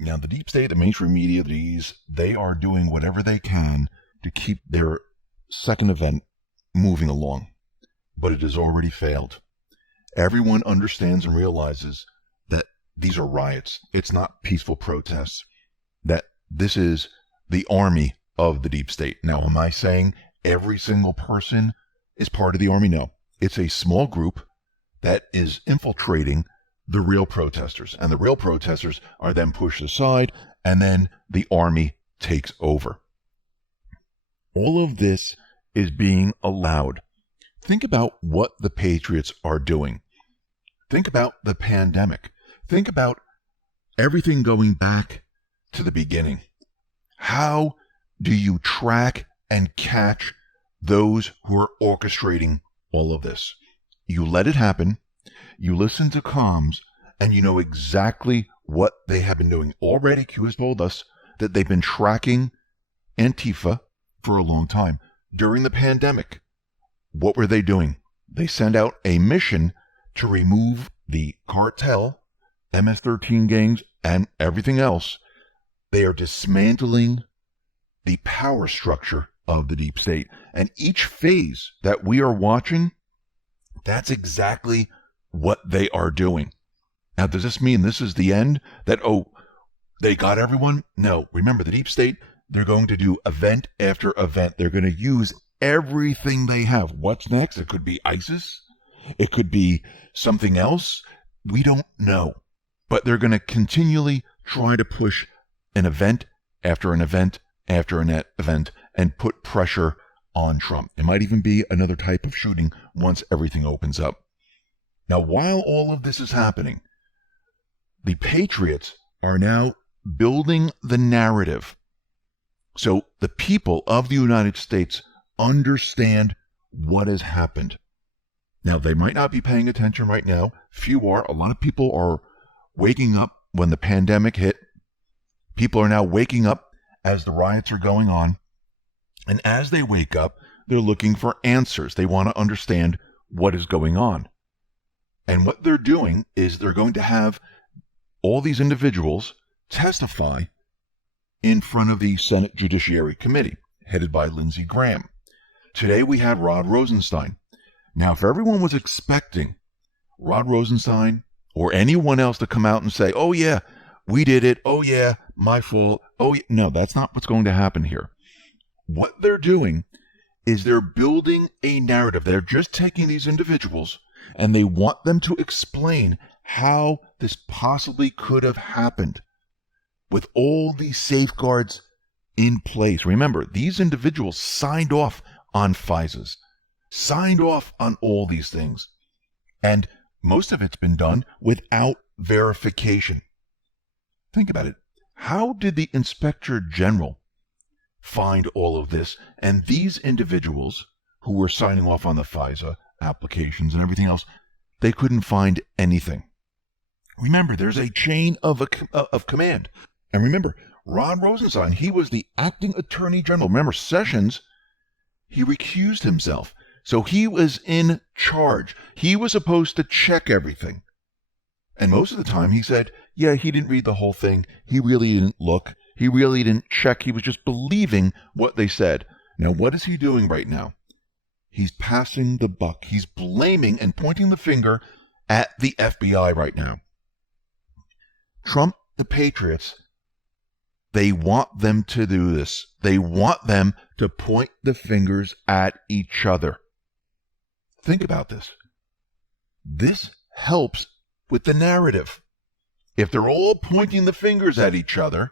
Now, the deep state, the mainstream media, they are doing whatever they can to keep their second event moving along. But it has already failed. Everyone understands and realizes that these are riots. It's not peaceful protests. That this is the army of the deep state. Now, am I saying every single person is part of the army? No. It's a small group that is infiltrating the real protesters. And the real protesters are then pushed aside, and then the army takes over. All of this is being allowed. Think about what the Patriots are doing. Think about the pandemic. Think about everything going back to the beginning. How do you track and catch those who are orchestrating all of this? You let it happen. You listen to comms, and you know exactly what they have been doing. Already, Q has told us that they've been tracking Antifa for a long time. During the pandemic, what were they doing? They sent out a mission to remove the cartel, MS-13 gangs, and everything else. They are dismantling the power structure of the deep state. And each phase that we are watching, that's exactly what they are doing. Now, does this mean this is the end? That, they got everyone? No. Remember, the deep state, they're going to do event after event. They're going to use everything they have. What's next? It could be ISIS. It could be something else. We don't know. But they're going to continually try to push an event after an event after an event and put pressure on Trump. It might even be another type of shooting once everything opens up. Now, while all of this is happening, the Patriots are now building the narrative. So the people of the United States understand what has happened. Now, they might not be paying attention right now. Few are. A lot of people are waking up when the pandemic hit. People are now waking up as the riots are going on. And as they wake up, they're looking for answers. They want to understand what is going on. And what they're doing is they're going to have all these individuals testify in front of the Senate Judiciary Committee, headed by Lindsey Graham. Today we had Rod Rosenstein. Now, if everyone was expecting Rod Rosenstein or anyone else to come out and say, oh yeah, we did it, oh yeah, my fault, oh yeah. No, that's not what's going to happen here. What they're doing is they're building a narrative. They're just taking these individuals and they want them to explain how this possibly could have happened with all these safeguards in place. Remember, these individuals signed off on FISAs, signed off on all these things. And most of it's been done without verification. Think about it. How did the Inspector General find all of this? And these individuals who were signing off on the FISA applications and everything else, they couldn't find anything. Remember, there's a chain of command. And remember, Rod Rosenstein, he was the acting attorney general. Remember, Sessions, he recused himself. So he was in charge. He was supposed to check everything. And most of the time he said, yeah, he didn't read the whole thing. He really didn't look. He really didn't check. He was just believing what they said. Now, what is he doing right now? He's passing the buck. He's blaming and pointing the finger at the FBI right now. Trump, the Patriots, they want them to do this. They want them to point the fingers at each other. Think about this. This helps with the narrative. If they're all pointing the fingers at each other,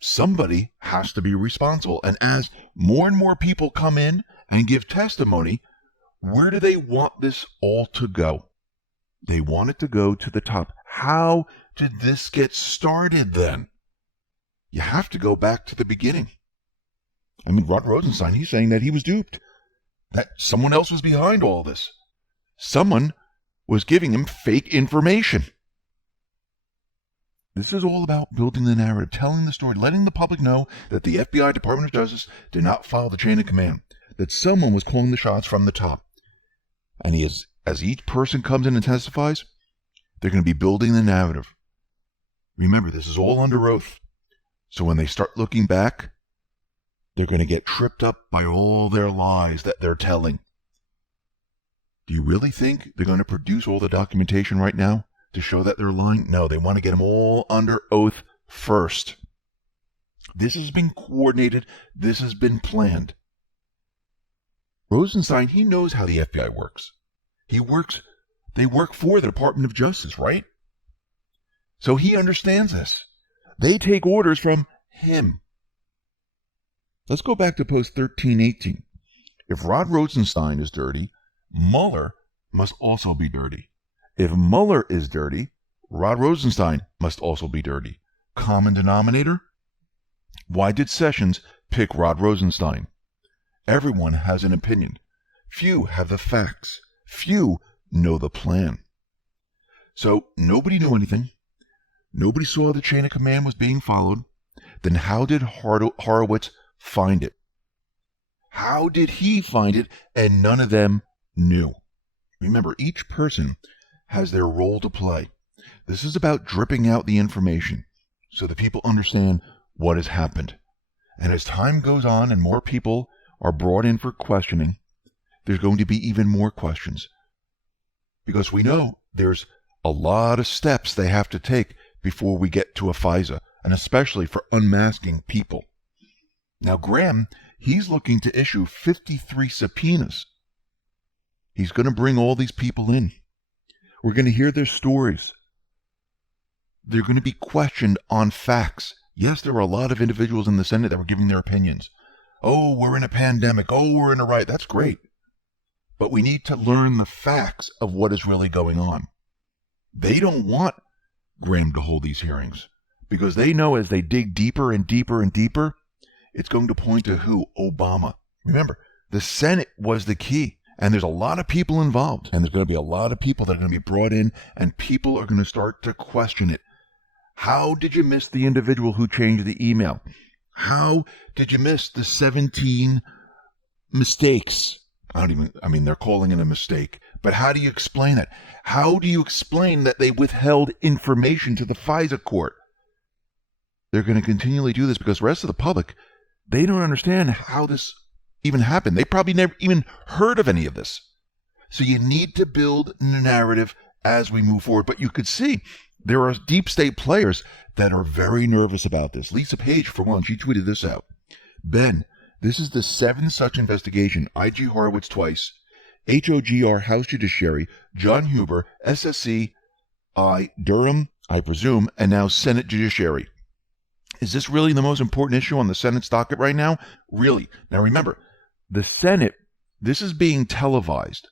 somebody has to be responsible. And as more and more people come in and give testimony, where do they want this all to go? They want it to go to the top. How did this get started then? You have to go back to the beginning. I mean, Rod Rosenstein, he's saying that he was duped, that someone else was behind all this. Someone was giving him fake information. This is all about building the narrative, telling the story, letting the public know that the FBI, Department of Justice, did not follow the chain of command, that someone was calling the shots from the top. And as each person comes in and testifies, they're going to be building the narrative. Remember, this is all under oath. So when they start looking back, they're going to get tripped up by all their lies that they're telling. Do you really think they're going to produce all the documentation right now to show that they're lying? No, they want to get them all under oath first. This has been coordinated. This has been planned. Rosenstein, he knows how the FBI works. They work for the Department of Justice, right? So he understands this. They take orders from him. Let's go back to post 1318. If Rod Rosenstein is dirty, Mueller must also be dirty. If Mueller is dirty, Rod Rosenstein must also be dirty. Common denominator? Why did Sessions pick Rod Rosenstein? Everyone has an opinion. Few have the facts. Few know the plan. So nobody knew anything. Nobody saw the chain of command was being followed. Then how did Horowitz find it? How did he find it and none of them knew? Remember, each person has their role to play. This is about dripping out the information so that people understand what has happened. And as time goes on and more people are brought in for questioning, there's going to be even more questions. Because we know there's a lot of steps they have to take before we get to a FISA, and especially for unmasking people. Now, Graham, he's looking to issue 53 subpoenas. He's going to bring all these people in. We're going to hear their stories. They're going to be questioned on facts. Yes, there were a lot of individuals in the Senate that were giving their opinions. Oh, we're in a pandemic. Oh, we're in a riot. That's great. But we need to learn the facts of what is really going on. They don't want Graham to hold these hearings because they know as they dig deeper and deeper and deeper, it's going to point to who? Obama. Remember, the Senate was the key. And there's a lot of people involved. And there's going to be a lot of people that are going to be brought in. And people are going to start to question it. How did you miss the individual who changed the email? How did you miss the 17 mistakes? They're calling it a mistake. But how do you explain it? How do you explain that they withheld information to the FISA court? They're going to continually do this because the rest of the public, they don't understand how this even happened. They probably never even heard of any of this. So you need to build the narrative as we move forward. But you could see there are deep state players that are very nervous about this. Lisa Page, for one, she tweeted this out. Ben, this is the 7th such investigation. IG Horowitz twice, HOGR House Judiciary, John Huber, SSC, Durham, I presume, and now Senate Judiciary. Is this really the most important issue on the Senate's docket right now? Really? Now remember, the Senate, this is being televised.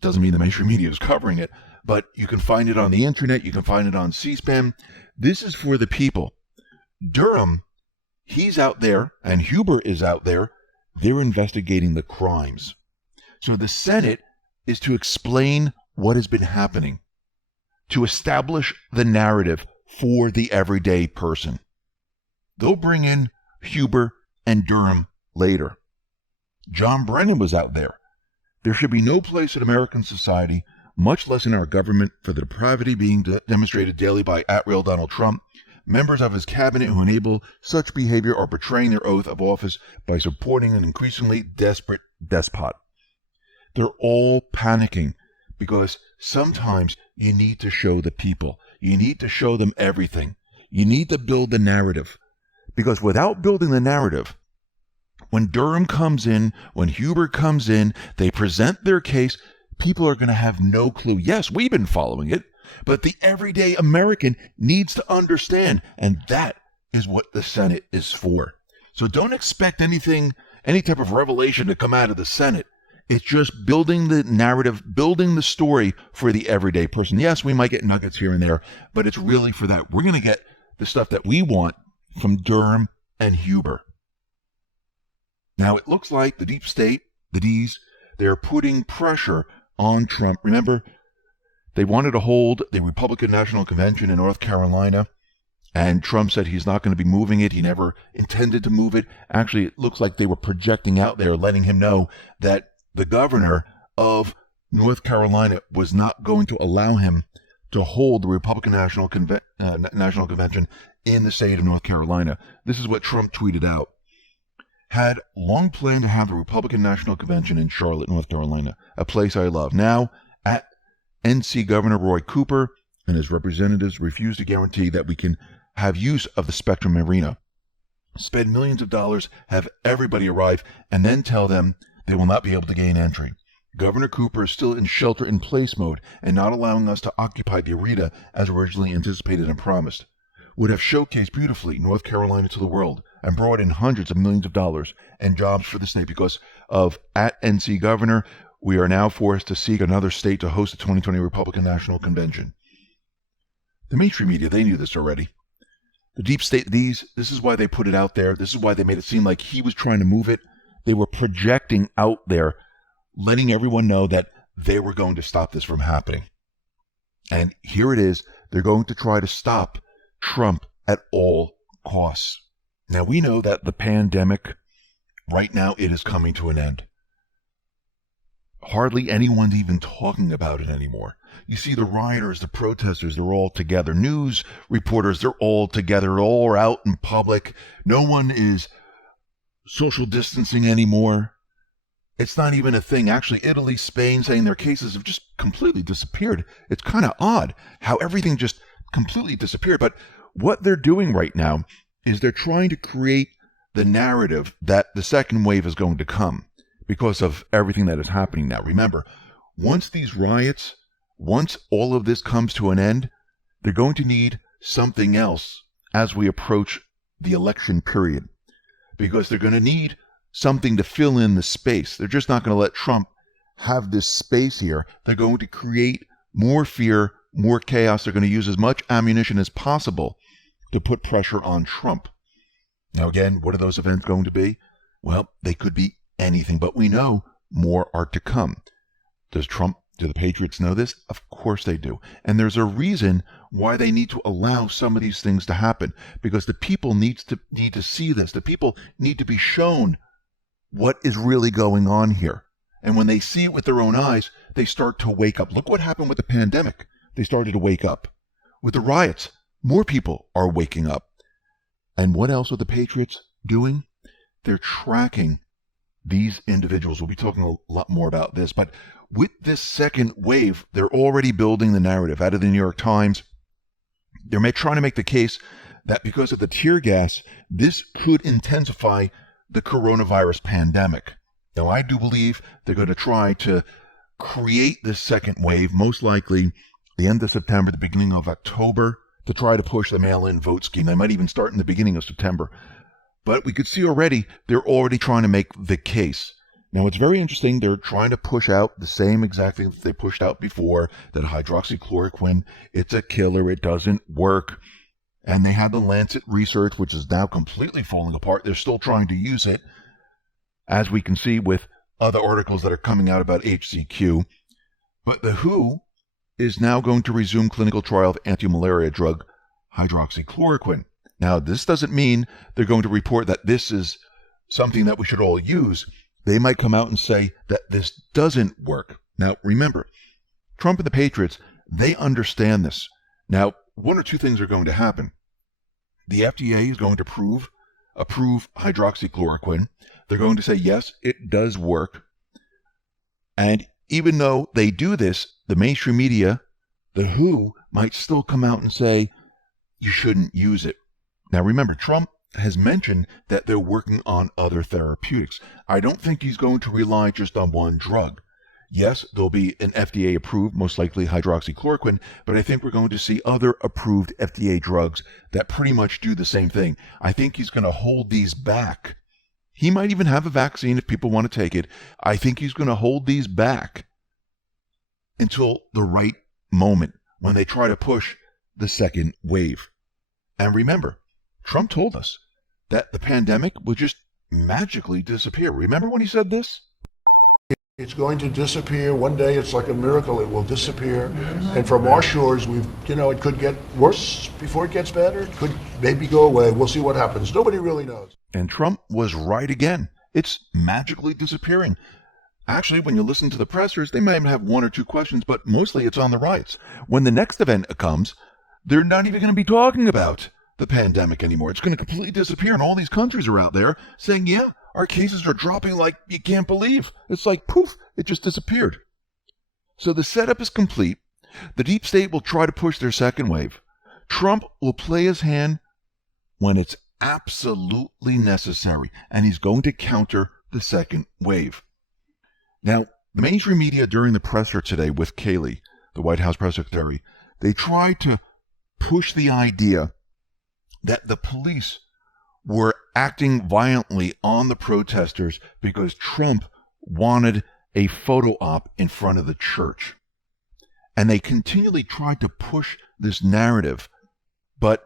Doesn't mean the mainstream media is covering it, but you can find it on the internet. You can find it on C-SPAN. This is for the people. Durham, he's out there, and Huber is out there. They're investigating the crimes. So the Senate is to explain what has been happening, to establish the narrative for the everyday person. They'll bring in Huber and Durham later. John Brennan was out there. There should be no place in American society, much less in our government, for the depravity being demonstrated daily by at-real Donald Trump. Members of his cabinet who enable such behavior are betraying their oath of office by supporting an increasingly desperate despot. They're all panicking because sometimes you need to show the people. You need to show them everything. You need to build the narrative. Because without building the narrative, when Durham comes in, when Huber comes in, they present their case, people are going to have no clue. Yes, we've been following it, but the everyday American needs to understand, and that is what the Senate is for. So don't expect anything, any type of revelation to come out of the Senate. It's just building the narrative, building the story for the everyday person. Yes, we might get nuggets here and there, but it's really for that. We're going to get the stuff that we want from Durham and Huber. Now, it looks like the deep state, the D's, they're putting pressure on Trump. Remember, they wanted to hold the Republican National Convention in North Carolina, and Trump said he's not going to be moving it. He never intended to move it. Actually, it looks like they were projecting out there, letting him know that the governor of North Carolina was not going to allow him to hold the Republican National Convention in the state of North Carolina. This is what Trump tweeted out. Had long planned to have the Republican National Convention in Charlotte, North Carolina, a place I love. Now, at NC Governor Roy Cooper and his representatives refuse to guarantee that we can have use of the Spectrum Arena, spend millions of dollars, have everybody arrive, and then tell them they will not be able to gain entry. Governor Cooper is still in shelter-in-place mode and not allowing us to occupy the arena as originally anticipated and promised. Would have showcased beautifully North Carolina to the world and brought in hundreds of millions of dollars and jobs for the state because of, at NC Governor, we are now forced to seek another state to host the 2020 Republican National Convention. The mainstream media, they knew this already. The deep state, this is why they put it out there. This is why they made it seem like he was trying to move it. They were projecting out there, letting everyone know that they were going to stop this from happening. And here it is. They're going to try to stop Trump at all costs. Now, we know that the pandemic, right now, it is coming to an end. Hardly anyone's even talking about it anymore. You see the rioters, the protesters, they're all together. News reporters, they're all together, all out in public. No one is social distancing anymore. It's not even a thing. Actually, Italy, Spain, saying their cases have just completely disappeared. It's kind of odd how everything just completely disappeared. But what they're doing right now is they're trying to create the narrative that the second wave is going to come because of everything that is happening now. Remember, once these riots, once all of this comes to an end, they're going to need something else as we approach the election period, because they're going to need something to fill in the space. They're just not going to let Trump have this space here. They're going to create more fear, more chaos. They're going to use as much ammunition as possible to put pressure on Trump. Now, again, what are those events going to be? Well, they could be anything, but we know more are to come. Do the Patriots know this? Of course they do. And there's a reason why they need to allow some of these things to happen, because the people need to see this. The people need to be shown what is really going on here. And when they see it with their own eyes, they start to wake up. Look what happened with the pandemic. They started to wake up. With the riots, more people are waking up. And what else are the Patriots doing? They're tracking these individuals. We'll be talking a lot more about this. But with this second wave, they're already building the narrative. Out of the New York Times, they're trying to make the case that because of the tear gas, this could intensify the coronavirus pandemic. Now, I do believe they're going to try to create this second wave, most likely the end of September, the beginning of October, to try to push the mail-in vote scheme. They might even start in the beginning of September. But we could see already, they're already trying to make the case. Now, it's very interesting. They're trying to push out the same exact thing that they pushed out before, that hydroxychloroquine, it's a killer, it doesn't work. And they had the Lancet research, which is now completely falling apart. They're still trying to use it, as we can see with other articles that are coming out about HCQ. But the WHO is now going to resume clinical trial of anti-malaria drug hydroxychloroquine. Now, this doesn't mean they're going to report that this is something that we should all use. They might come out and say that this doesn't work. Now, remember, Trump and the Patriots, they understand this. Now, one or two things are going to happen. The FDA is going to approve hydroxychloroquine. They're going to say, yes, it does work. And even though they do this, the mainstream media, the WHO, might still come out and say, you shouldn't use it. Now, remember, Trump has mentioned that they're working on other therapeutics. I don't think he's going to rely just on one drug. Yes, there'll be an FDA-approved, most likely hydroxychloroquine, but I think we're going to see other approved FDA drugs that pretty much do the same thing. I think he's going to hold these back. He might even have a vaccine if people want to take it. I think he's going to hold these back until the right moment when they try to push the second wave. And remember, Trump told us that the pandemic would just magically disappear. Remember when he said this? It's going to disappear. One day it's like a miracle. It will disappear. And from our shores, it could get worse before it gets better. It could maybe go away. We'll see what happens. Nobody really knows. And Trump was right again. It's magically disappearing. Actually, when you listen to the pressers, they might have one or two questions, but mostly it's on the riots. When the next event comes, they're not even going to be talking about the pandemic anymore. It's going to completely disappear, and all these countries are out there saying, yeah, our cases are dropping like you can't believe. It's like, poof, it just disappeared. So the setup is complete. The deep state will try to push their second wave. Trump will play his hand when it's absolutely necessary, and he's going to counter the second wave. Now, the mainstream media during the presser today with Kayleigh, the White House press secretary, they tried to push the idea that the police were acting violently on the protesters because Trump wanted a photo op in front of the church. And they continually tried to push this narrative, but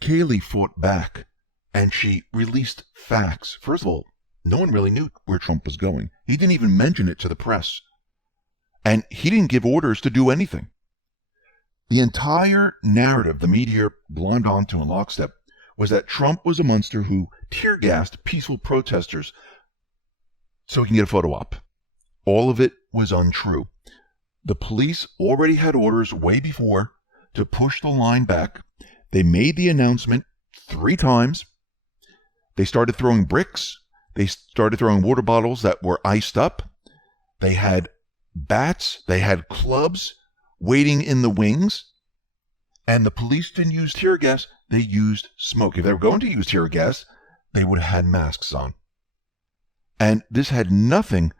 Kayleigh fought back, and she released facts. First of all, no one really knew where Trump was going. He didn't even mention it to the press. And he didn't give orders to do anything. The entire narrative the media glommed onto in lockstep was that Trump was a monster who tear-gassed peaceful protesters so he can get a photo op. All of it was untrue. The police already had orders way before to push the line back. They made the announcement 3 times. They started throwing bricks. They started throwing water bottles that were iced up. They had bats. They had clubs waiting in the wings. And the police didn't use tear gas. They used smoke. If they were going to use tear gas, they would have had masks on. And this had nothing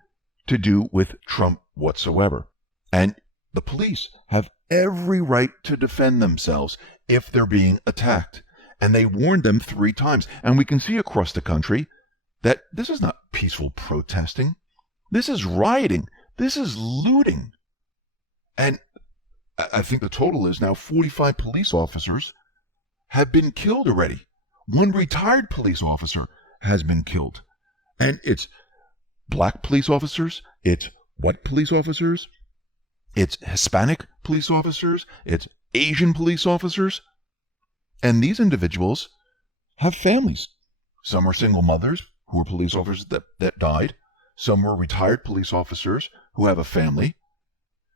to do with Trump whatsoever. And the police have every right to defend themselves if they're being attacked. And they warned them 3 times. And we can see across the country that this is not peaceful protesting. This is rioting. This is looting. And I think the total is now 45 police officers have been killed already. 1 retired police officer has been killed. And it's black police officers, it's white police officers, it's Hispanic police officers, it's Asian police officers. And these individuals have families. Some are single mothers who are police officers that died. Some were retired police officers who have a family.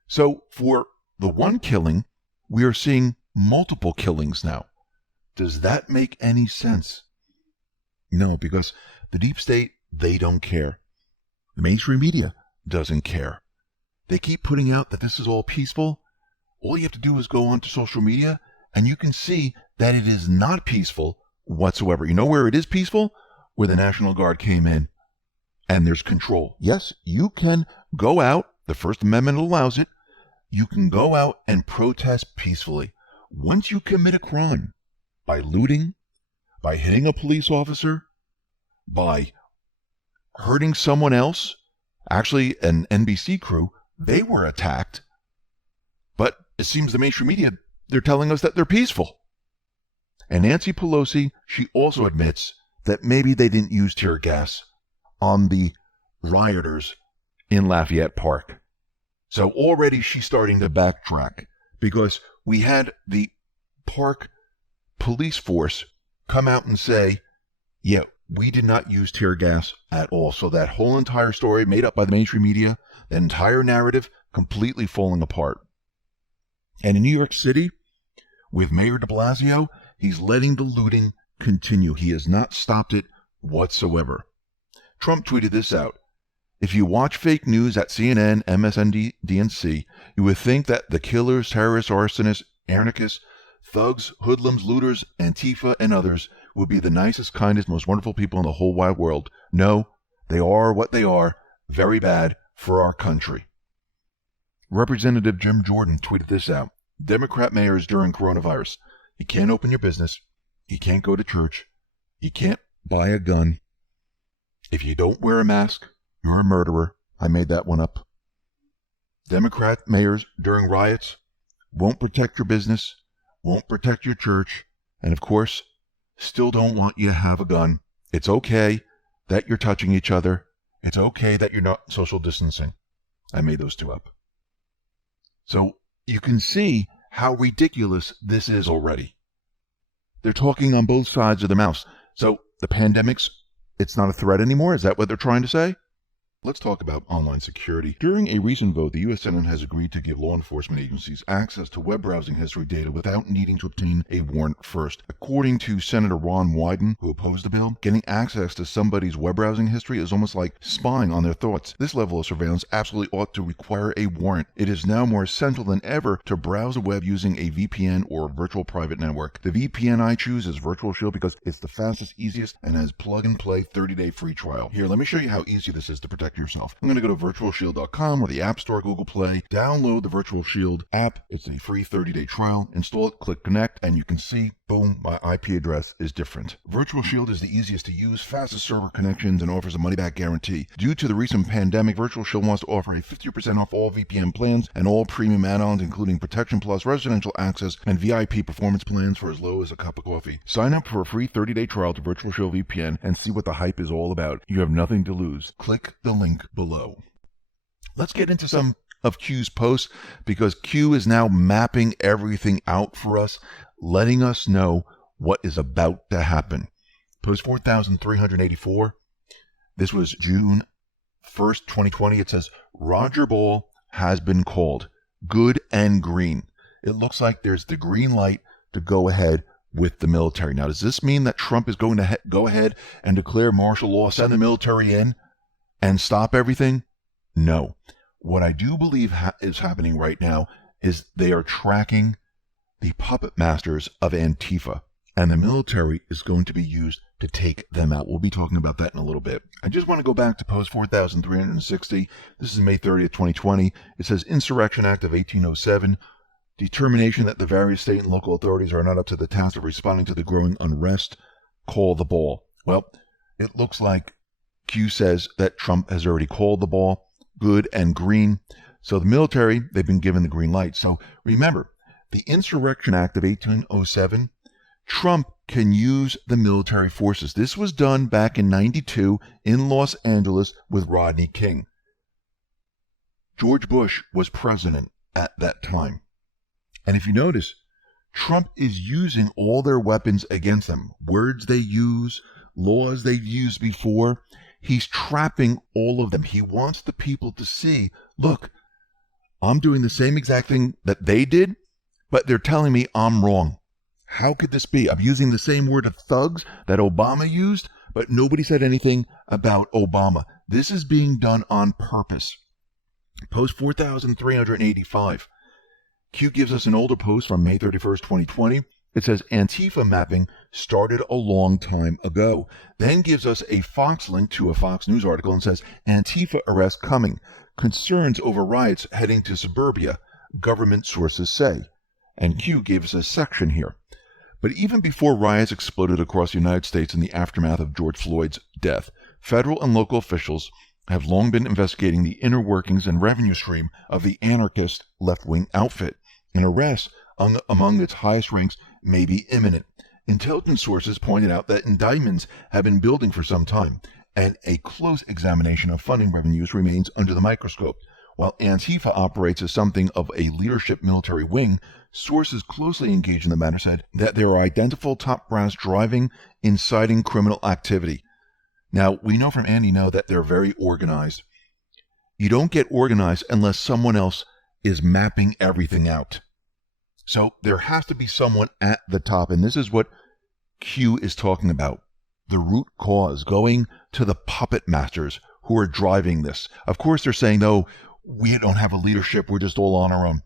So for the 1 killing, we are seeing multiple killings now. Does that make any sense? No, because the deep state, they don't care. The mainstream media doesn't care. They keep putting out that this is all peaceful. All you have to do is go onto social media and you can see that it is not peaceful whatsoever. You know where it is peaceful? Where the National Guard came in and there's control. Yes, you can go out. The First Amendment allows it. You can go out and protest peacefully. Once you commit a crime by looting, by hitting a police officer, by hurting someone else, actually an NBC crew, they were attacked. But it seems the mainstream media, they're telling us that they're peaceful. And Nancy Pelosi, she also admits that maybe they didn't use tear gas on the rioters in Lafayette Park. So already she's starting to backtrack because we had the park police force come out and say, yeah, we did not use tear gas at all. So that whole entire story made up by the mainstream media, that entire narrative completely falling apart. And in New York City, with Mayor de Blasio, he's letting the looting continue. He has not stopped it whatsoever. Trump tweeted this out. If you watch fake news at CNN, MSNBC, you would think that the killers, terrorists, arsonists, anarchists, thugs, hoodlums, looters, Antifa, and others would be the nicest, kindest, most wonderful people in the whole wide world. No, they are what they are. Very bad for our country. Representative Jim Jordan tweeted this out. Democrat mayors during coronavirus. You can't open your business. You can't go to church. You can't buy a gun. If you don't wear a mask, you're a murderer. I made that one up. Democrat mayors during riots won't protect your business, won't protect your church, and of course, still don't want you to have a gun. It's okay that you're touching each other. It's okay that you're not social distancing. I made those 2 up. So you can see how ridiculous this is already. They're talking on both sides of their mouths. So the pandemic's, it's not a threat anymore? Is that what they're trying to say? Let's talk about online security. During a recent vote, the U.S. Senate has agreed to give law enforcement agencies access to web browsing history data without needing to obtain a warrant first. According to Senator Ron Wyden, who opposed the bill, getting access to somebody's web browsing history is almost like spying on their thoughts. This level of surveillance absolutely ought to require a warrant. It is now more essential than ever to browse the web using a VPN or virtual private network. The VPN I choose is Virtual Shield because it's the fastest, easiest, and has plug-and-play 30-day free trial. Here, let me show you how easy this is to protect yourself. I'm going to go to virtualshield.com or the App Store, Google Play, download the Virtual Shield app. It's a free 30-day trial. Install it, click connect, and you can see, boom, my IP address is different. Virtual Shield is the easiest to use, fastest server connections, and offers a money-back guarantee. Due to the recent pandemic, Virtual Shield wants to offer a 50% off all VPN plans and all premium add-ons, including Protection Plus, residential access, and VIP performance plans for as low as a cup of coffee. Sign up for a free 30-day trial to Virtual Shield VPN and see what the hype is all about. You have nothing to lose. Click the link below. Let's get into some of Q's posts because Q is now mapping everything out for us, letting us know what is about to happen. Post 4,384. This was June 1st, 2020. It says, Roger Ball has been called. Good and green. It looks like there's the green light to go ahead with the military. Now, does this mean that Trump is going to go ahead and declare martial law, send the military in, and stop everything? No. What I do believe is happening right now is they are tracking the puppet masters of Antifa, and the military is going to be used to take them out. We'll be talking about that in a little bit. I just want to go back to post 4,360. This is May 30th, 2020. It says Insurrection Act of 1807. Determination that the various state and local authorities are not up to the task of responding to the growing unrest. Call the ball. Well, it looks like Q says that Trump has already called the ball. Good and green. So the military, they've been given the green light. So remember, the Insurrection Act of 1807, Trump can use the military forces. This was done back in 92 in Los Angeles with Rodney King. George Bush was president at that time. And if you notice, Trump is using all their weapons against them. Words they use, laws they've used before. He's trapping all of them. He wants the people to see, look, I'm doing the same exact thing that they did, but they're telling me I'm wrong. How could this be? I'm using the same word of thugs that Obama used, but nobody said anything about Obama. This is being done on purpose. Post 4,385. Q gives us an older post from May 31st, 2020. It says Antifa mapping started a long time ago. Then gives us a Fox link to a Fox News article and says Antifa arrest coming. Concerns over riots heading to suburbia, government sources say. And Q gave us a section here. But even before riots exploded across the United States in the aftermath of George Floyd's death, federal and local officials have long been investigating the inner workings and revenue stream of the anarchist left-wing outfit. An arrest among its highest ranks may be imminent. Intelligence sources pointed out that indictments have been building for some time, and a close examination of funding revenues remains under the microscope. While Antifa operates as something of a leadership military wing, sources closely engaged in the matter said that there are identifiable top brass driving, inciting criminal activity. Now, we know from Andy that they're very organized. You don't get organized unless someone else is mapping everything out. So there has to be someone at the top, and this is what Q is talking about. The root cause, going to the puppet masters who are driving this. Of course, they're saying, no, we don't have a leadership, we're just all on our own.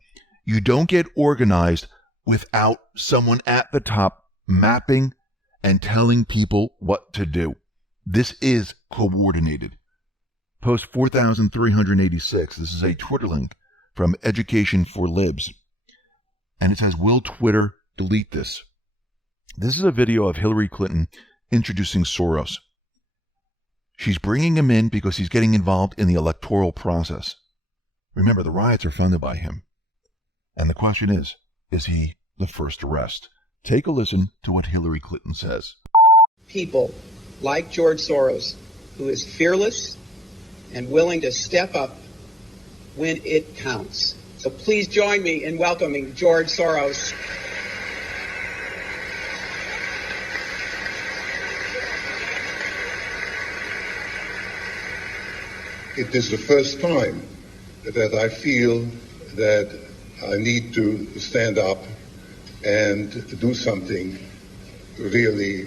You don't get organized without someone at the top mapping and telling people what to do. This is coordinated. Post 4,386. This is a Twitter link from Education for Libs. And it says, will Twitter delete this? This is a video of Hillary Clinton introducing Soros. She's bringing him in because he's getting involved in the electoral process. Remember, the riots are funded by him. And the question is he the first arrest? Take a listen to what Hillary Clinton says. People like George Soros, who is fearless and willing to step up when it counts. So please join me in welcoming George Soros. It is the first time that I feel that I need to stand up and do something really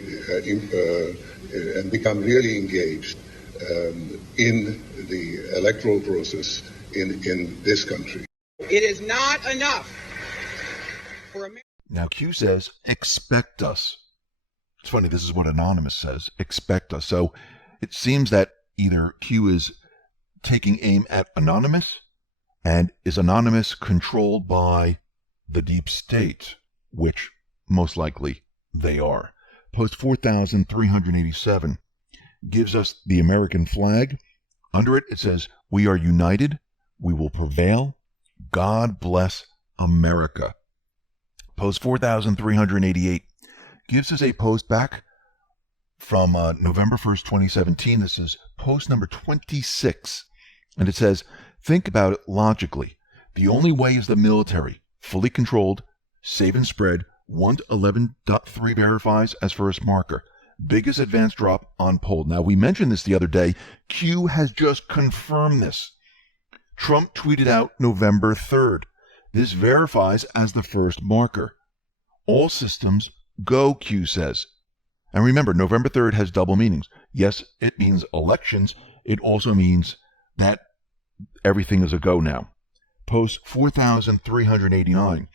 and become really engaged in the electoral process in this country. It is not enough for America. Now, Q says, expect us. It's funny, this is what Anonymous says, expect us. So it seems that either Q is taking aim at Anonymous, and is Anonymous controlled by the deep state, which most likely they are. Post 4,387 gives us the American flag. Under it, it says, "We are united. We will prevail. God bless America." Post 4,388 gives us a post back from November 1st, 2017. This is post number 26. And it says, "Think about it logically. The only way is the military, fully controlled, save and spread, 1 to 11.3 verifies as first marker. Biggest advance drop on poll." Now, we mentioned this the other day. Q has just confirmed this. Trump tweeted out November 3rd. This verifies as the first marker. All systems go, Q says. And remember, November 3rd has double meanings. Yes, it means elections. It also means that everything is a go now. Post 4,389.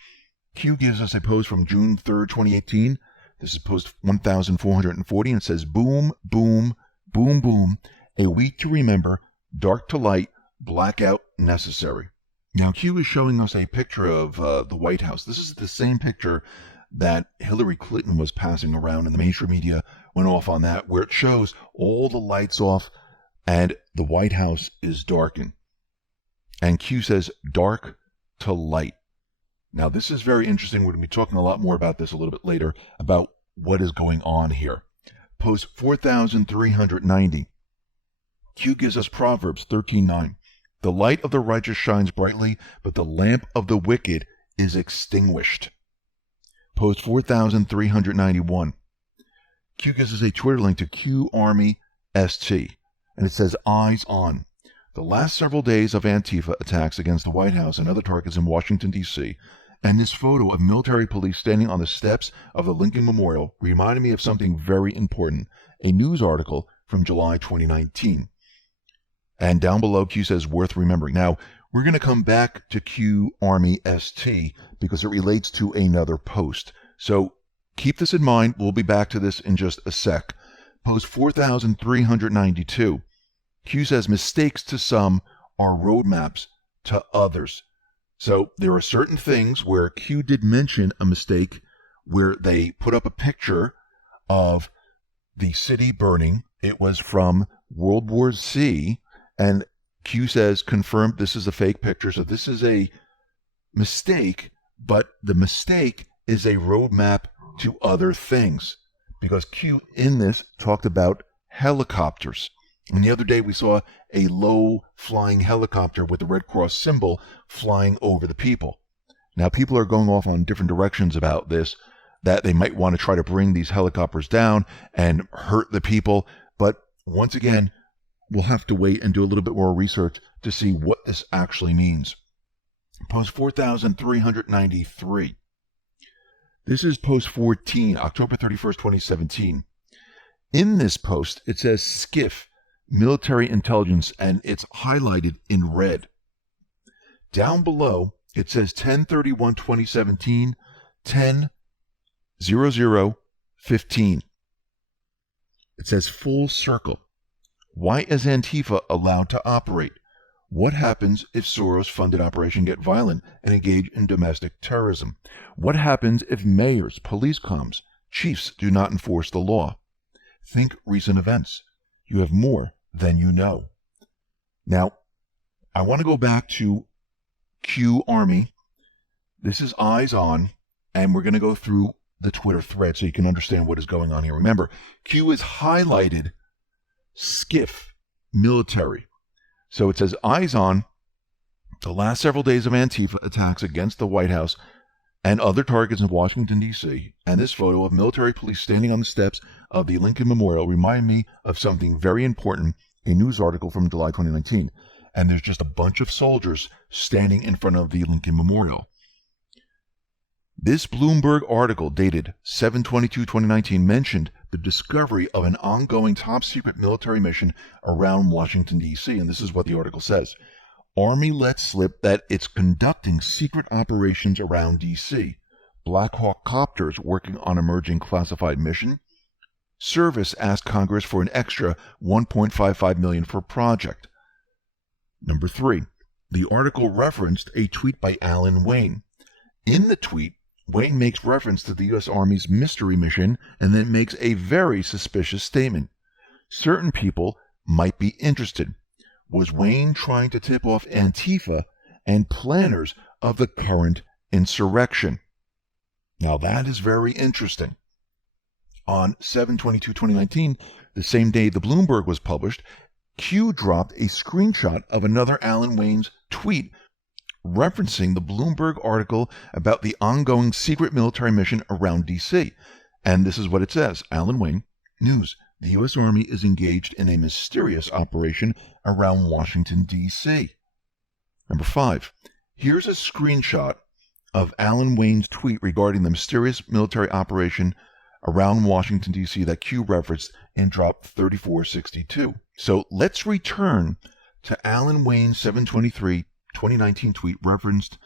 Q gives us a post from June 3rd, 2018. This is post 1,440, and it says, "Boom, boom, boom, boom. A week to remember, dark to light, blackout necessary." Now, Q is showing us a picture of the White House. This is the same picture that Hillary Clinton was passing around in the mainstream media, went off on that, where it shows all the lights off and the White House is darkened. And Q says, dark to light. Now, this is very interesting. We're going to be talking a lot more about this a little bit later, about what is going on here. Post 4,390. Q gives us Proverbs 13:9. "The light of the righteous shines brightly, but the lamp of the wicked is extinguished." Post 4,391. Q gives us a Twitter link to Q Army ST, and it says, "Eyes on. The last several days of Antifa attacks against the White House and other targets in Washington, D.C., and this photo of military police standing on the steps of the Lincoln Memorial reminded me of something very important, a news article from July 2019. And down below, Q says, "Worth remembering." Now, we're going to come back to Q Army ST because it relates to another post. So keep this in mind. We'll be back to this in just a sec. Post 4,392. Q says, "Mistakes to some are roadmaps to others." So there are certain things where Q did mention a mistake where they put up a picture of the city burning. It was from World War C, and Q says, confirmed this is a fake picture. So this is a mistake, but the mistake is a roadmap to other things. Because Q in this talked about helicopters. And the other day we saw a low-flying helicopter with the Red Cross symbol flying over the people. Now, people are going off on different directions about this, that they might want to try to bring these helicopters down and hurt the people. But once again, we'll have to wait and do a little bit more research to see what this actually means. Post 4,393. This is post 14, October 31st, 2017. In this post, it says SCIF, military intelligence, and it's highlighted in red. Down below, it says 10/31/2017, 10/00/15. It says full circle. Why is Antifa allowed to operate? What happens if Soros-funded operation get violent and engage in domestic terrorism? What happens if mayors, police comms, chiefs do not enforce the law? Think recent events. You have more than you know. Now, I want to go back to Q Army. This is Eyes On, and we're going to go through the Twitter thread so you can understand what is going on here. Remember, Q is highlighted SCIF, military. So it says, "Eyes On, the last several days of Antifa attacks against the White House and other targets in Washington, D.C., and this photo of military police standing on the steps of the Lincoln Memorial remind me of something very important, a news article from July 2019. And there's just a bunch of soldiers standing in front of the Lincoln Memorial. This Bloomberg article dated 7/22/2019 mentioned the discovery of an ongoing top-secret military mission around Washington, D.C., and this is what the article says. Army lets slip that it's conducting secret operations around D.C. Black Hawk copters working on emerging classified mission. Service asked Congress for an extra $1.55 million for project. Number 3, the article referenced a tweet by Alan Wayne. In the tweet, Wayne makes reference to the U.S. Army's mystery mission and then makes a very suspicious statement. Certain people might be interested. Was Wayne trying to tip off Antifa and planners of the current insurrection? Now that is very interesting. On 7/22/2019, the same day the Bloomberg was published, Q dropped a screenshot of another Alan Wayne's tweet referencing the Bloomberg article about the ongoing secret military mission around D.C. And this is what it says. Alan Wayne, news. The U.S. Army is engaged in a mysterious operation around Washington, D.C. Number 5. Here's a screenshot of Alan Wayne's tweet regarding the mysterious military operation around Washington, D.C. that Q referenced in drop 3462. So let's return to Alan Wayne's 7/23/2019 tweet referenced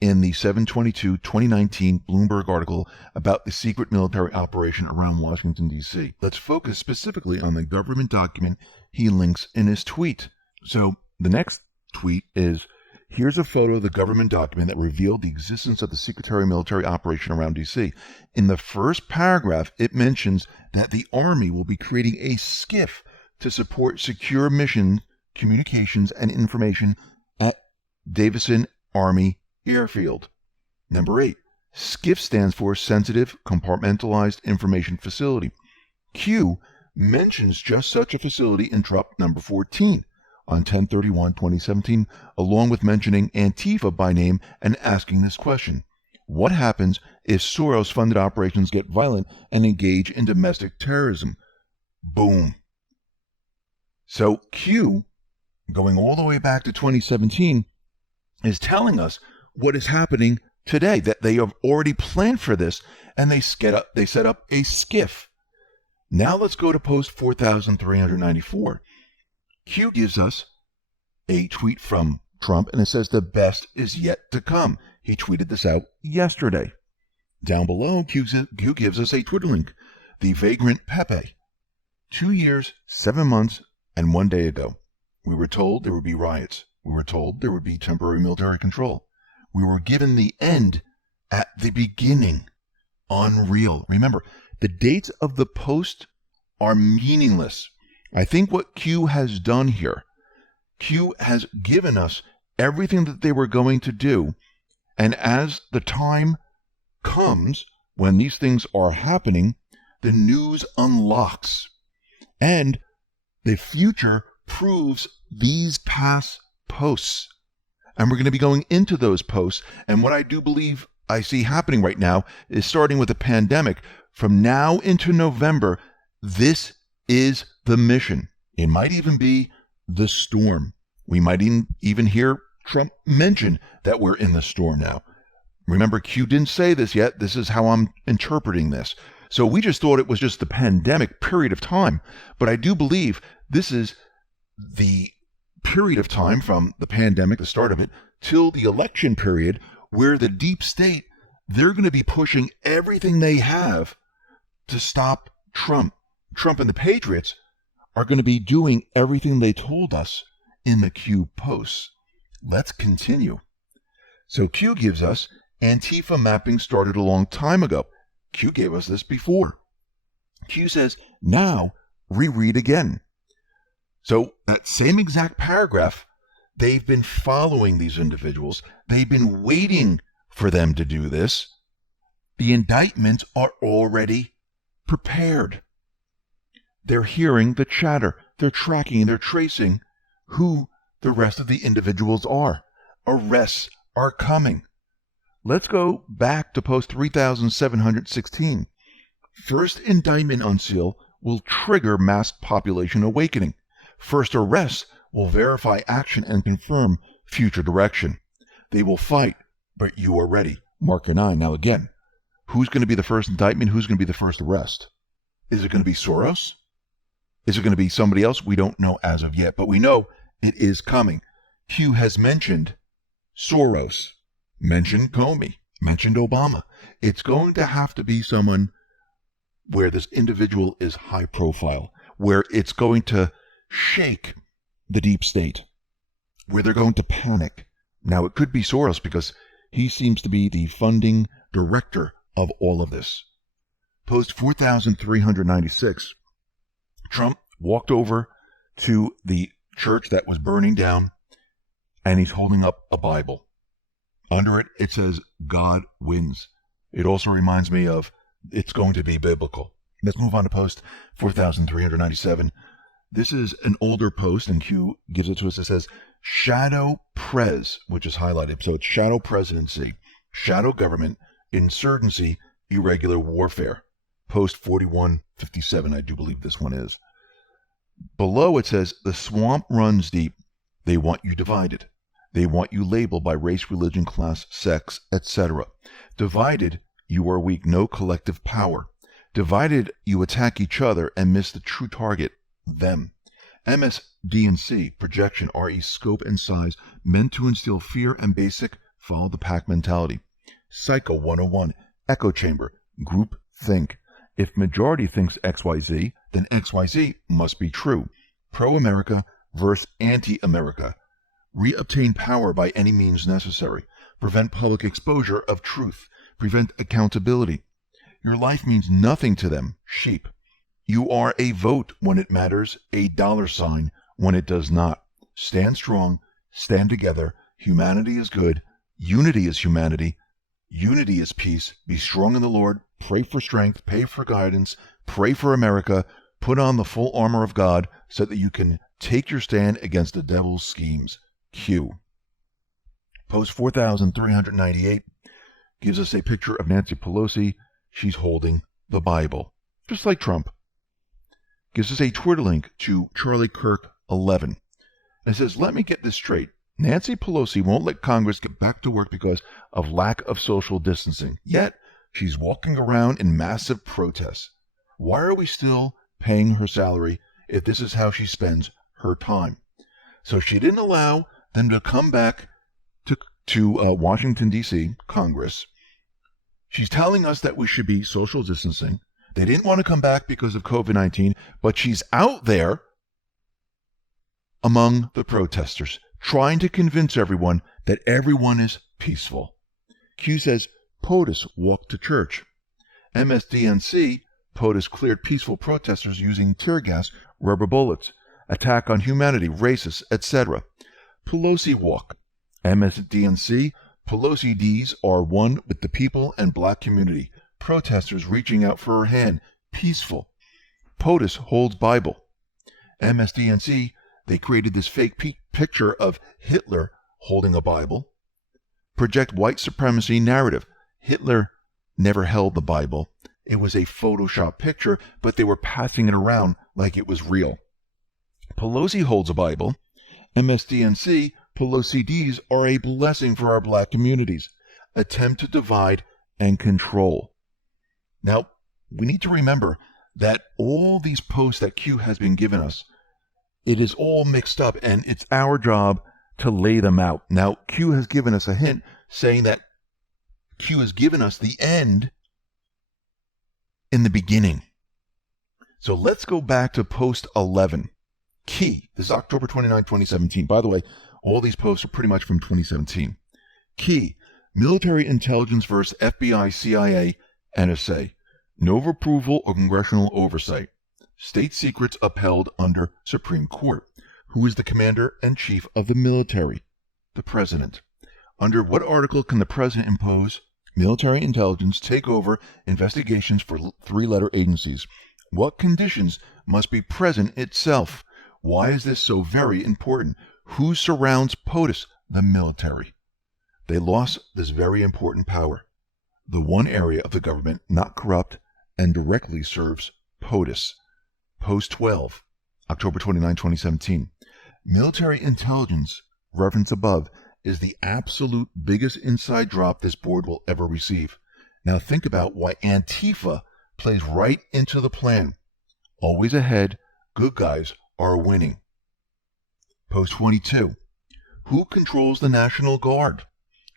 in the 7/22/2019 Bloomberg article about the secret military operation around Washington, D.C. Let's focus specifically on the government document he links in his tweet. So the next tweet is, here's a photo of the government document that revealed the existence of the secret military operation around D.C. In the first paragraph, it mentions that the Army will be creating a SCIF to support secure mission, communications, and information at Davison Army Airfield. Number 8, SCIF stands for Sensitive Compartmentalized Information Facility. Q mentions just such a facility in drop number 14 on 10/31/2017, along with mentioning Antifa by name and asking this question. What happens if Soros-funded operations get violent and engage in domestic terrorism? Boom. So Q, going all the way back to 2017, is telling us what is happening today, that they have already planned for this, and they set up a SCIF. Now let's go to post 4394. Q gives us a tweet from Trump, and it says the best is yet to come. He tweeted this out yesterday. Down below, Q gives us a Twitter link. The Vagrant Pepe. 2 years, 7 months, and 1 day ago, we were told there would be riots. We were told there would be temporary military control. We were given the end at the beginning. Unreal. Remember, the dates of the post are meaningless. I think what Q has done here, Q has given us everything that they were going to do, and as the time comes when these things are happening, the news unlocks, and the future proves these past posts. And we're going to be going into those posts, and what I do believe I see happening right now is, starting with the pandemic, from now into November, this is the mission. It might even be the storm. We might even hear Trump mention that we're in the storm now. Remember, Q didn't say this yet. This is how I'm interpreting this. So we just thought it was just the pandemic period of time. But I do believe this is the period of time from the pandemic, the start of it, till the election period, where the deep state, they're going to be pushing everything they have to stop Trump. Trump and the Patriots are going to be doing everything they told us in the Q posts. Let's continue. So Q gives us Antifa mapping started a long time ago. Q gave us this before. Q says, now reread again. So that same exact paragraph, they've been following these individuals. They've been waiting for them to do this. The indictments are already prepared. They're hearing the chatter. They're tracking, they're tracing who the rest of the individuals are. Arrests are coming. Let's go back to post 3716. First indictment unseal will trigger mass population awakening. First arrests will verify action and confirm future direction. They will fight, but you are ready. Mark 9. Now again, who's going to be the first indictment? Who's going to be the first arrest? Is it going to be Soros? Is it going to be somebody else? We don't know as of yet, but we know it is coming. Q has mentioned Soros, mentioned Comey, mentioned Obama. It's going to have to be someone where this individual is high profile, where it's going to shake the deep state, where they're going to panic. Now, it could be Soros because he seems to be the funding director of all of this. Post 4,396. Trump walked over to the church that was burning down, and he's holding up a Bible. Under it, it says, God wins. It also reminds me of it's going to be biblical. Let's move on to post 4,397. This is an older post, and Q gives it to us. It says, Shadow Prez, which is highlighted. So it's Shadow Presidency, Shadow Government, Insurgency, Irregular Warfare. Post 4157, I do believe this one is. Below it says, the swamp runs deep. They want you divided. They want you labeled by race, religion, class, sex, etc. Divided, you are weak, no collective power. Divided, you attack each other and miss the true target, them. MSDNC, projection, RE, scope and size, meant to instill fear and basic, follow the pack mentality. Psycho 101, echo chamber, group think. If majority thinks XYZ, then XYZ must be true. Pro-America versus anti-America. Reobtain power by any means necessary. Prevent public exposure of truth. Prevent accountability. Your life means nothing to them, sheep. You are a vote when it matters, a $sign when it does not. Stand strong, stand together. Humanity is good. Unity is humanity. Unity is peace. Be strong in the Lord. Pray for strength. Pray for guidance. Pray for America. Put on the full armor of God so that you can take your stand against the devil's schemes. Q. Post 4,398 gives us a picture of Nancy Pelosi. She's holding the Bible, just like Trump. Gives us a Twitter link to Charlie Kirk 11. And it says, let me get this straight. Nancy Pelosi won't let Congress get back to work because of lack of social distancing. Yet, she's walking around in massive protests. Why are we still paying her salary if this is how she spends her time? So she didn't allow them to come back to Washington, D.C., Congress. She's telling us that we should be social distancing. They didn't want to come back because of COVID-19, but she's out there among the protesters, trying to convince everyone that everyone is peaceful. Q says, POTUS walked to church. MSDNC, POTUS cleared peaceful protesters using tear gas, rubber bullets, attack on humanity, racists, etc. Pelosi walk. MSDNC, Pelosi Ds are one with the people and black community. Protesters reaching out for her hand. Peaceful. POTUS holds Bible. MSDNC, they created this fake picture of Hitler holding a Bible. Project white supremacy narrative. Hitler never held the Bible. It was a Photoshop picture, but they were passing it around like it was real. Pelosi holds a Bible. MSDNC, Pelosi Ds are a blessing for our black communities. Attempt to divide and control. Now, we need to remember that all these posts that Q has been giving us, it is all mixed up, and it's our job to lay them out. Now, Q has given us a hint saying that Q has given us the end in the beginning. So let's go back to post 11. Key. This is October 29, 2017. By the way, all these posts are pretty much from 2017. Key. Military intelligence versus FBI, CIA, NSA. No approval or congressional oversight. State secrets upheld under Supreme Court. Who is the commander-in-chief of the military? The president. Under what article can the president impose military intelligence take over investigations for three-letter agencies? What conditions must be present itself? Why is this so very important? Who surrounds POTUS? The military. They lost this very important power. The one area of the government not corrupt and directly serves POTUS. Post 12. October 29, 2017. Military intelligence, reference above, is the absolute biggest inside drop this board will ever receive. Now think about why Antifa plays right into the plan. Always ahead, good guys are winning. Post 22. Who controls the National Guard?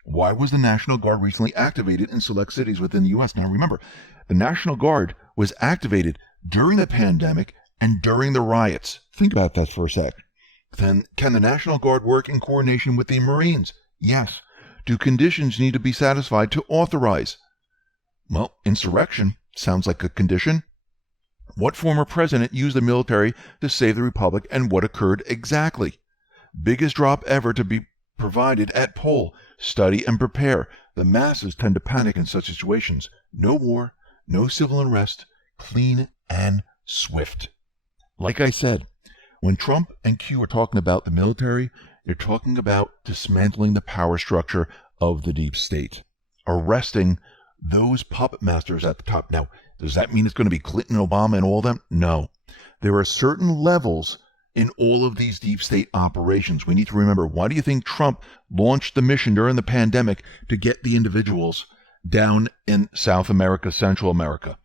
Why was the National Guard recently activated in select cities within the U.S.? Now remember, the National Guard was activated during the pandemic and during the riots. Think about that for a sec. Then, can the National Guard work in coordination with the Marines? Yes. Do conditions need to be satisfied to authorize? Well, insurrection sounds like a condition. What former president used the military to save the republic, and what occurred exactly? Biggest drop ever to be provided at poll. Study and prepare. The masses tend to panic in such situations. No war, no civil unrest, clean and swift. Like I said, when Trump and Q are talking about the military, they're talking about dismantling the power structure of the deep state, arresting those puppet masters at the top. Now, does that mean it's going to be Clinton, Obama, and all of them? No. There are certain levels in all of these deep state operations. We need to remember, why do you think Trump launched the mission during the pandemic to get the individuals down in South America, Central America?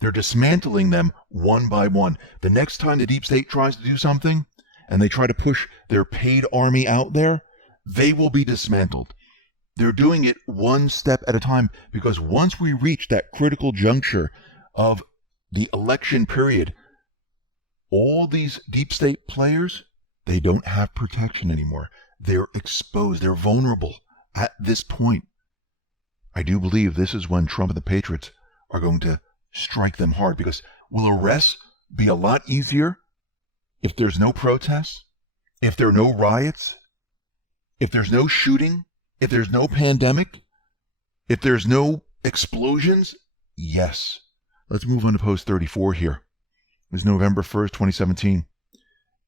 They're dismantling them one by one. The next time the deep state tries to do something and they try to push their paid army out there, they will be dismantled. They're doing it one step at a time, because once we reach that critical juncture of the election period, all these deep state players, they don't have protection anymore. They're exposed. They're vulnerable at this point. I do believe this is when Trump and the Patriots are going to strike them hard, because will arrests be a lot easier if there's no protests, if there are no riots, if there's no shooting, if there's no pandemic, if there's no explosions? Yes. Let's move on to post 34 here. It's November 1st, 2017.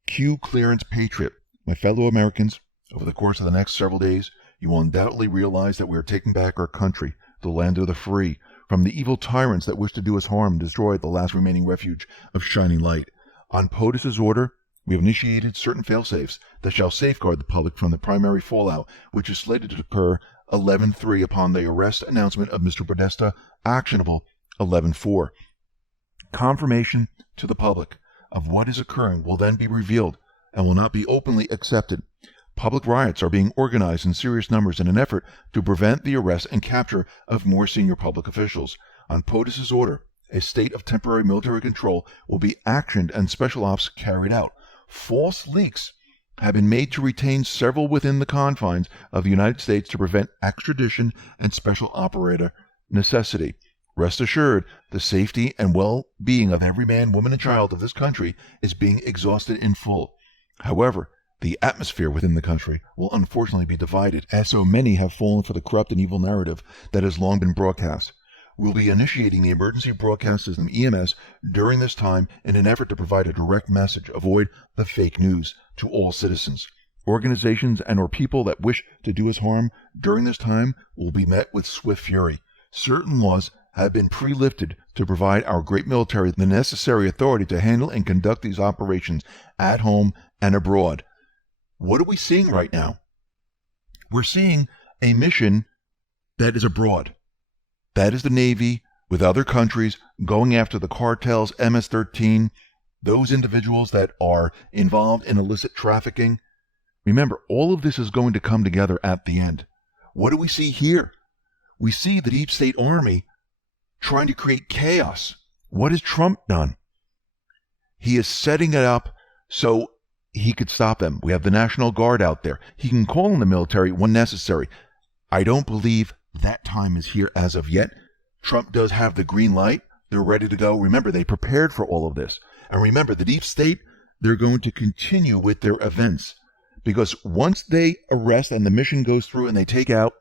Q clearance Patriot. My fellow Americans, over the course of the next several days, you will undoubtedly realize that we are taking back our country, the land of the free, from the evil tyrants that wish to do us harm and destroy the last remaining refuge of shining light. On POTUS's order, we have initiated certain fail-safes that shall safeguard the public from the primary fallout, which is slated to occur 11/3 upon the arrest announcement of Mr. Podesta, actionable 11/4. Confirmation to the public of what is occurring will then be revealed and will not be openly accepted. Public riots are being organized in serious numbers in an effort to prevent the arrest and capture of more senior public officials. On POTUS's order, a state of temporary military control will be actioned and special ops carried out. False leaks have been made to retain several within the confines of the United States to prevent extradition and special operator necessity. Rest assured, the safety and well-being of every man, woman, and child of this country is being exhausted in full. However, the atmosphere within the country will unfortunately be divided, as so many have fallen for the corrupt and evil narrative that has long been broadcast. We'll be initiating the Emergency Broadcast System, EMS, during this time in an effort to provide a direct message, avoid the fake news, to all citizens. Organizations and or people that wish to do us harm during this time will be met with swift fury. Certain laws have been pre-lifted to provide our great military the necessary authority to handle and conduct these operations at home and abroad. What are we seeing right now? We're seeing a mission that is abroad. That is the Navy with other countries going after the cartels, MS-13, those individuals that are involved in illicit trafficking. Remember, all of this is going to come together at the end. What do we see here? We see the deep state army trying to create chaos. What has Trump done? He is setting it up so he could stop them. We have the National Guard out there. He can call in the military when necessary. I don't believe that time is here as of yet. Trump does have the green light. They're ready to go. Remember, they prepared for all of this. And remember, the deep state, they're going to continue with their events. Because once they arrest and the mission goes through and they take out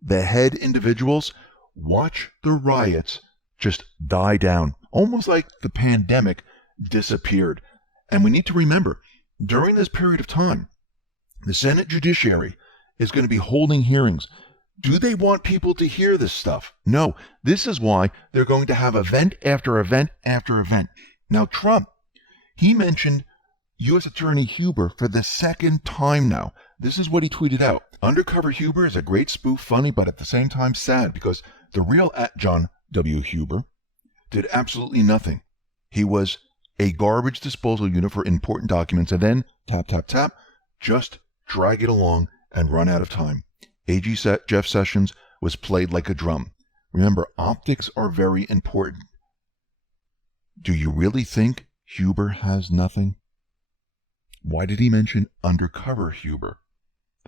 the head individuals, watch the riots just die down, almost like the pandemic disappeared. And we need to remember, during this period of time, the Senate Judiciary is going to be holding hearings. Do they want people to hear this stuff? No. This is why they're going to have event after event after event. Now, Trump, he mentioned U.S. Attorney Huber for the second time now. This is what he tweeted out. Undercover Huber is a great spoof, funny, but at the same time sad, because the real John W. Huber did absolutely nothing. He was a garbage disposal unit for important documents, and then, tap, tap, tap, just drag it along and run out of time. AG Jeff Sessions was played like a drum. Remember, optics are very important. Do you really think Huber has nothing? Why did he mention undercover Huber?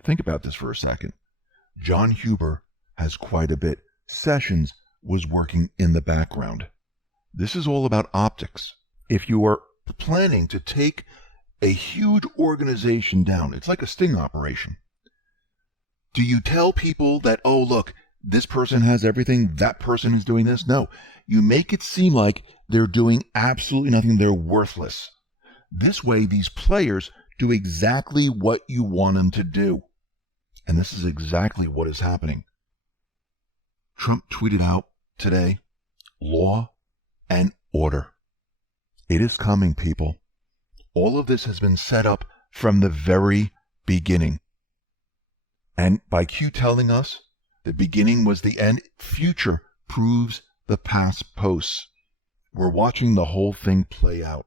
Think about this for a second. John Huber has quite a bit. Sessions was working in the background. This is all about optics. If you are planning to take a huge organization down, it's like a sting operation. Do you tell people that, oh, look, this person has everything, that person is doing this? No, you make it seem like they're doing absolutely nothing, they're worthless. This way, these players do exactly what you want them to do. And this is exactly what is happening. Trump tweeted out today, law and order. It is coming, people. All of this has been set up from the very beginning. And by Q telling us the beginning was the end, future proves the past posts. We're watching the whole thing play out.